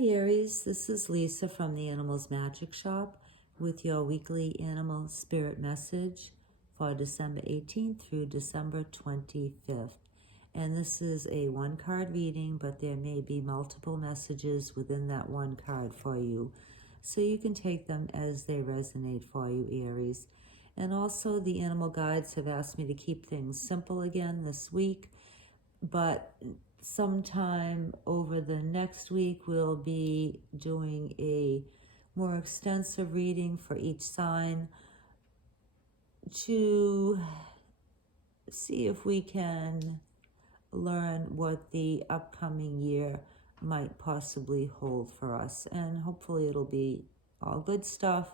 Aries, this is Lisa from the Animals Magic Shop with your weekly animal spirit message for December 18th through December 25th. And this is a one-card reading, but there may be multiple messages within that one card for you. So you can take them as they resonate for you, Aries. And also the animal guides have asked me to keep things simple again this week, but sometime over the next week we'll be doing a more extensive reading for each sign to see if we can learn what the upcoming year might possibly hold for us, and hopefully it'll be all good stuff,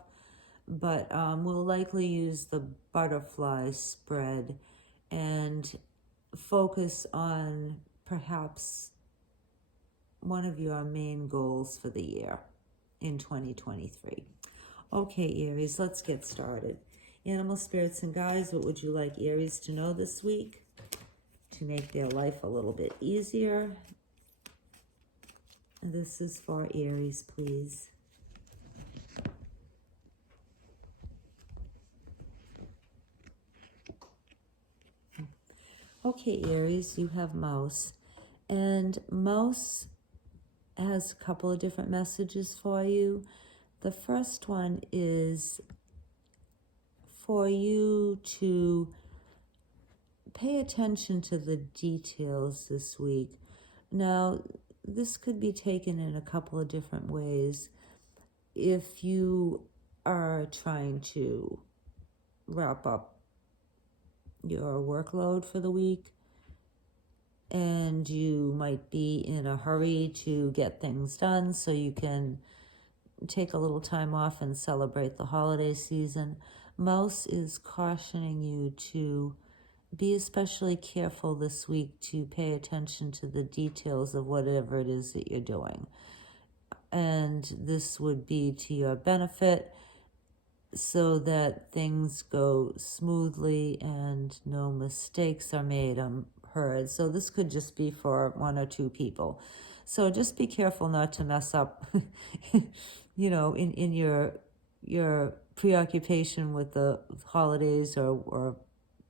but we'll likely use the butterfly spread and focus on perhaps one of your main goals for the year in 2023. Okay, Aries, let's get started. Animal spirits and guides, what would you like Aries to know this week to make their life a little bit easier? This is for Aries, please. Okay, Aries, you have Mouse. And Mouse has a couple of different messages for you. The first one is for you to pay attention to the details this week. Now, this could be taken in a couple of different ways. If you are trying to wrap up your workload for the week, and you might be in a hurry to get things done so you can take a little time off and celebrate the holiday season, Mouse is cautioning you to be especially careful this week to pay attention to the details of whatever it is that you're doing. And this would be to your benefit, so that things go smoothly and no mistakes are made, heard. So this could just be for one or two people. So just be careful not to mess up, in your preoccupation with the holidays or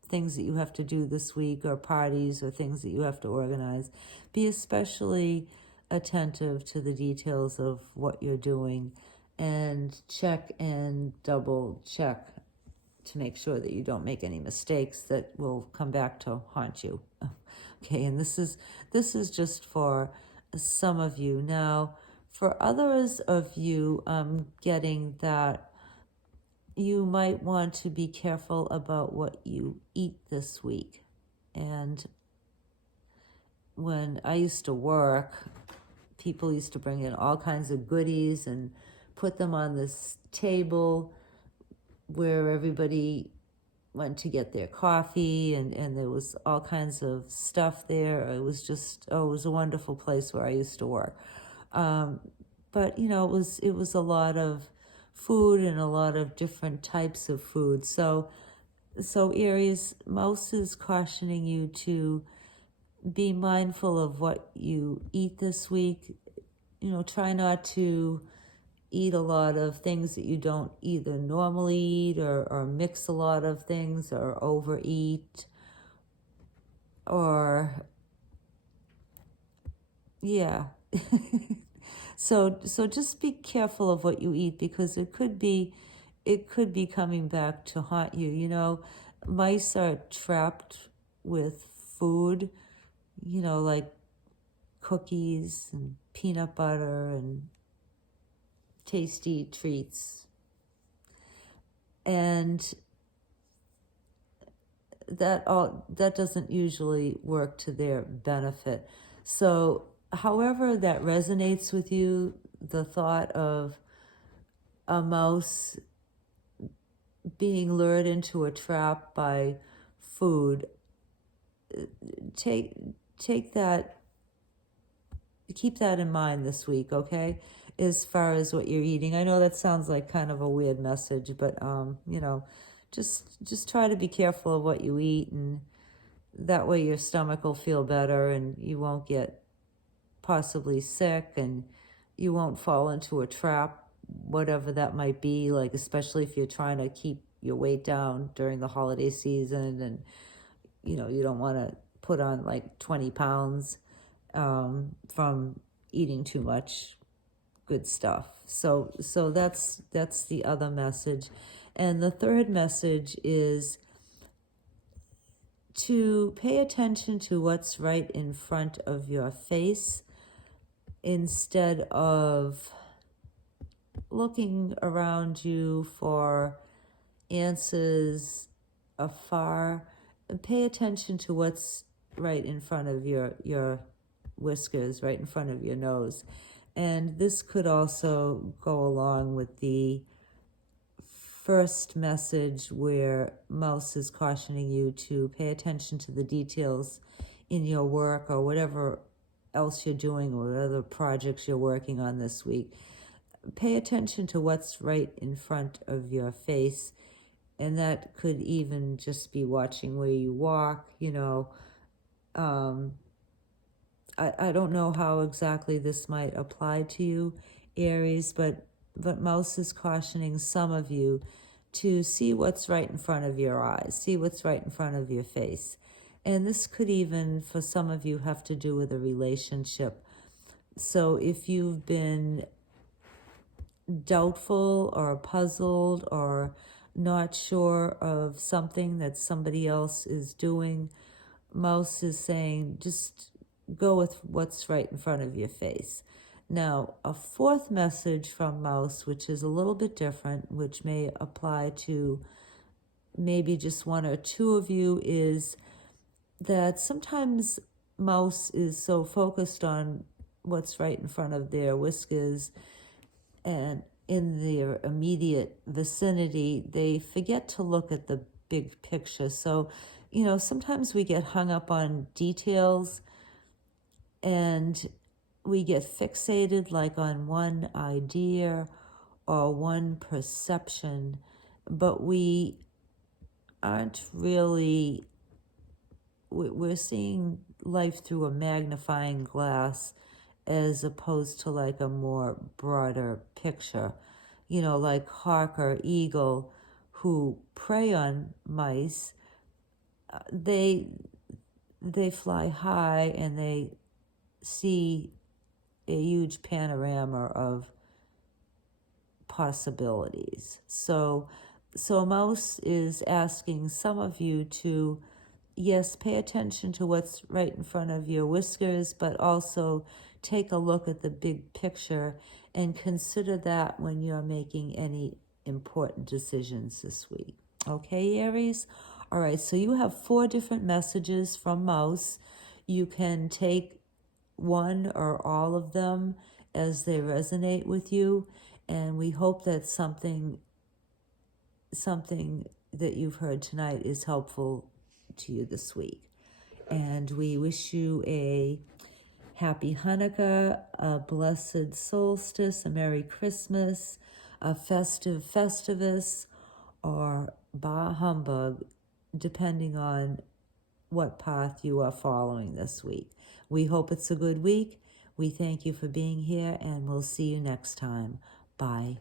things that you have to do this week, or parties or things that you have to organize. Be especially attentive to the details of what you're doing, and check and double check to make sure that you don't make any mistakes that will come back to haunt you. Okay, and this is just for some of you. Now, for others of you, I'm getting that you might want to be careful about what you eat this week. And when I used to work, people used to bring in all kinds of goodies and put them on this table where everybody went to get their coffee, and there was all kinds of stuff there. It was just, it was a wonderful place where I used to work. But, it was a lot of food and a lot of different types of food. So Aries, Mouse is cautioning you to be mindful of what you eat this week. Try not to eat a lot of things that you don't either normally eat, or mix a lot of things, or overeat, or yeah. So just be careful of what you eat, because it could be coming back to haunt you. Mice are trapped with food, like cookies and peanut butter and tasty treats, and that doesn't usually work to their benefit. So however that resonates with you, the thought of a mouse being lured into a trap by food, take that, keep that in mind this week, okay? As far as what you're eating. I know that sounds like kind of a weird message, but just try to be careful of what you eat, and that way your stomach will feel better and you won't get possibly sick, and you won't fall into a trap, whatever that might be, like especially if you're trying to keep your weight down during the holiday season, and you don't want to put on like 20 pounds from eating too much good stuff. So that's the other message. And the third message is to pay attention to what's right in front of your face instead of looking around you for answers afar. And pay attention to what's right in front of your whiskers, right in front of your nose. And this could also go along with the first message where Mouse is cautioning you to pay attention to the details in your work or whatever else you're doing or whatever projects you're working on this week. Pay attention to what's right in front of your face, and that could even just be watching where you walk. I don't know how exactly this might apply to you, Aries, but Mouse is cautioning some of you to see what's right in front of your eyes, see what's right in front of your face. And this could even, for some of you, have to do with a relationship. So if you've been doubtful or puzzled or not sure of something that somebody else is doing, Mouse is saying just go with what's right in front of your face. Now, a fourth message from Mouse, which is a little bit different, which may apply to maybe just one or two of you, is that sometimes Mouse is so focused on what's right in front of their whiskers and in their immediate vicinity, they forget to look at the big picture. So, sometimes we get hung up on details and we get fixated like on one idea or one perception, but we aren't really, we're seeing life through a magnifying glass as opposed to like a more broader picture. Like hawk or eagle who prey on mice, they fly high and they see a huge panorama of possibilities. So Mouse is asking some of you to, yes, pay attention to what's right in front of your whiskers, but also take a look at the big picture and consider that when you're making any important decisions this week. Okay, Aries? All right, so you have 4 different messages from Mouse. You can take one or all of them as they resonate with you, and we hope that something that you've heard tonight is helpful to you this week. And we wish you a happy Hanukkah, a blessed solstice, a Merry Christmas, a festive Festivus, or bah humbug, depending on what path you are following this week. We hope it's a good week. We thank you for being here, and we'll see you next time. Bye.